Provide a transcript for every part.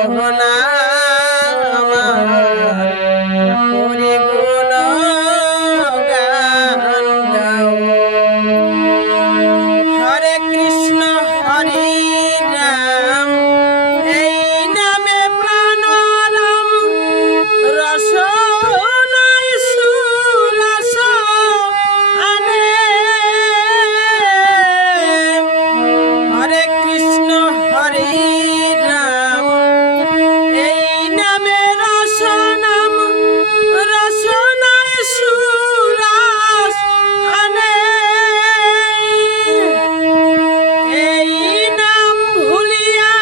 মোহনা হরি গুণ গান গাও। হরে কৃষ্ণ হরে রাম এই নামে প্রাণ রাম রসনায় সুরস আনে। হরে কৃষ্ণ হরে রাম এই নামে রসনাম রসনায় সুরস আনে। এই নাম ভুলিয়া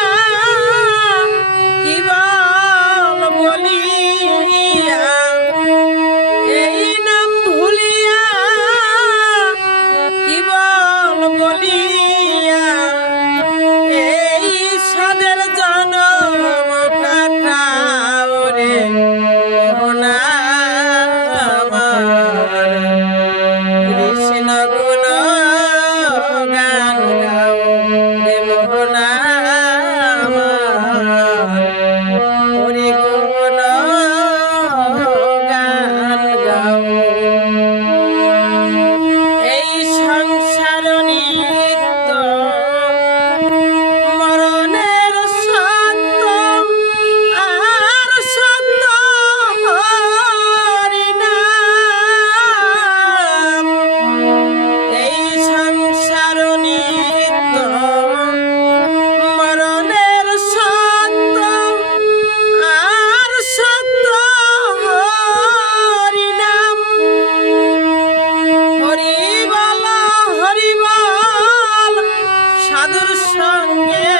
কি বল বলিয়া, এই নাম ভুলিয়া কি বল বলিয়া এই সাদের জনম কাটাও রে মোহনা আমার। কৃষ্ণ গুণ গান গাও রে মোহনা আমার। হরি গুণ গান গাও। এই সংসার নিত্য মরণের সত্য আর সত্য হরিনাম। এই সংসার নিত্য মরণের সত্য আর সত্য হরিনাম। হরি বল সাধুর সঙ্গে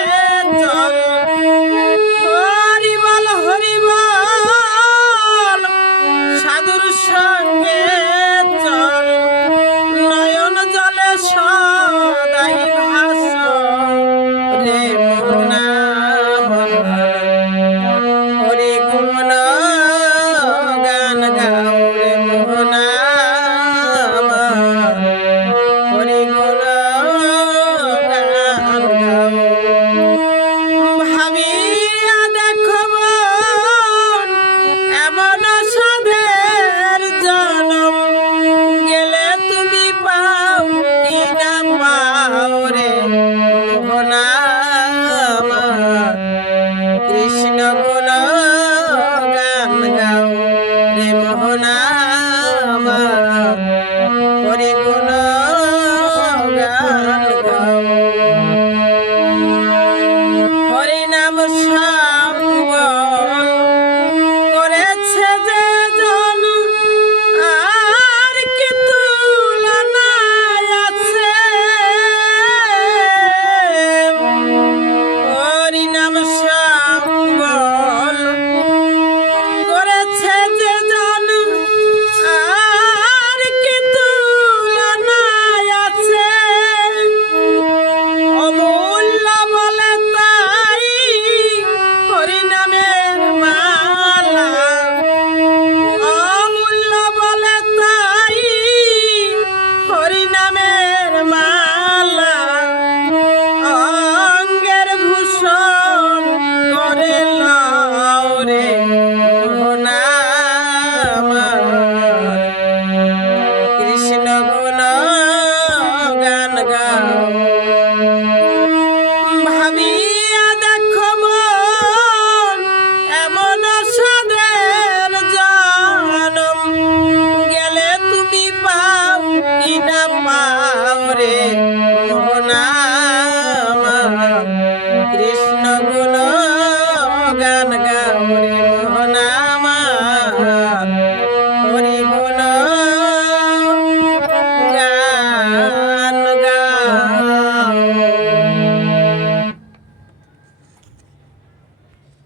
চল। হরি বল সাধুর সঙ্গে চল। নয়ন জলে সদাই ভাসো রে মোহনা হরি গুণ গান গাও রে মোহনা হরি গুণ গান গাও। ভাবিয়া দেখো মন এমন সাধের জনম গেলে তুমি পাও কি না পাও রে মোহনা কৃষ্ণ গুণ